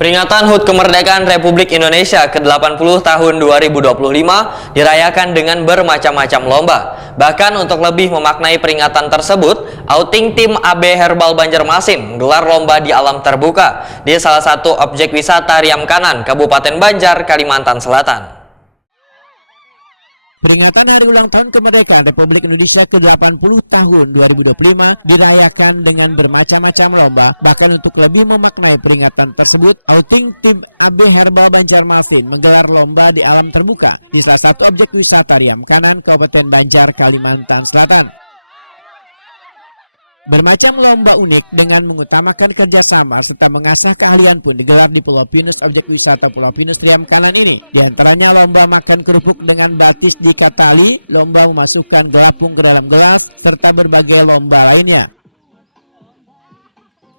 Peringatan HUT Kemerdekaan Republik Indonesia ke-80 tahun 2025 dirayakan dengan bermacam-macam lomba. Bahkan untuk lebih memaknai peringatan tersebut, outing tim AB Herbal Banjarmasin menggelar lomba di alam terbuka di salah satu objek wisata Riam Kanan, Kabupaten Banjar, Kalimantan Selatan. Peringatan Hari Ulang Tahun Kemerdekaan Republik Indonesia ke-80 tahun 2025 dirayakan dengan bermacam-macam lomba. Bahkan untuk lebih memaknai peringatan tersebut, outing tim AB Herbal Banjarmasin menggelar lomba di alam terbuka di salah satu objek wisata Riam Kanan, Kabupaten Banjar, Kalimantan Selatan. Bermacam lomba unik dengan mengutamakan kerjasama serta mengasah keahlian pun digelar di Pulau Pinus, objek wisata Pulau Pinus Riam Kanan ini. Di antaranya lomba makan kerupuk dengan batis di tali, lomba memasukkan gelapung ke dalam gelas, serta berbagai lomba lainnya.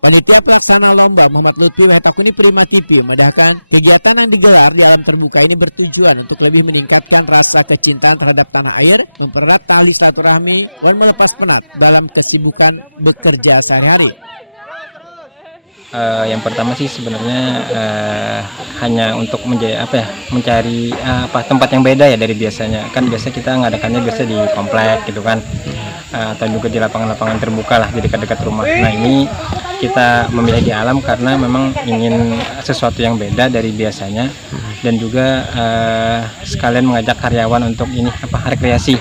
Panitia pelaksana lomba Muhammad Lutfi Wahetakuni Prima TV memedahkan kegiatan yang digelar di alam terbuka ini bertujuan untuk lebih meningkatkan rasa kecintaan terhadap tanah air, mempererat tali silaturahmi, dan melepas penat dalam kesibukan bekerja sehari-hari. Yang pertama sih sebenarnya hanya untuk mencari tempat yang beda ya dari biasanya. Kan biasa kita ngadakannya biasa di komplek gitu kan, atau juga di lapangan-lapangan terbuka lah di dekat-dekat rumah. Nah ini kita memilih di alam karena memang ingin sesuatu yang beda dari biasanya, dan juga sekalian mengajak karyawan untuk rekreasi,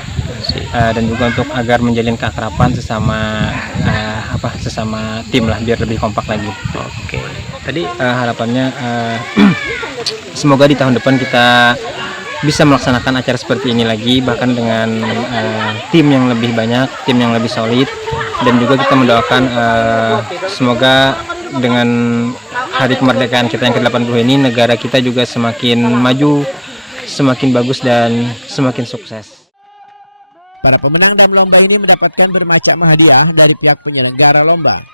dan juga untuk agar menjalin keakraban sesama tim lah, biar lebih kompak lagi. Oke. Tadi harapannya semoga di tahun depan kita bisa melaksanakan acara seperti ini lagi, bahkan dengan tim yang lebih banyak, tim yang lebih solid, dan juga kita mendoakan semoga dengan hari kemerdekaan kita yang ke-80 ini, negara kita juga semakin maju, semakin bagus, dan semakin sukses. Para pemenang dalam lomba ini mendapatkan bermacam hadiah dari pihak penyelenggara lomba.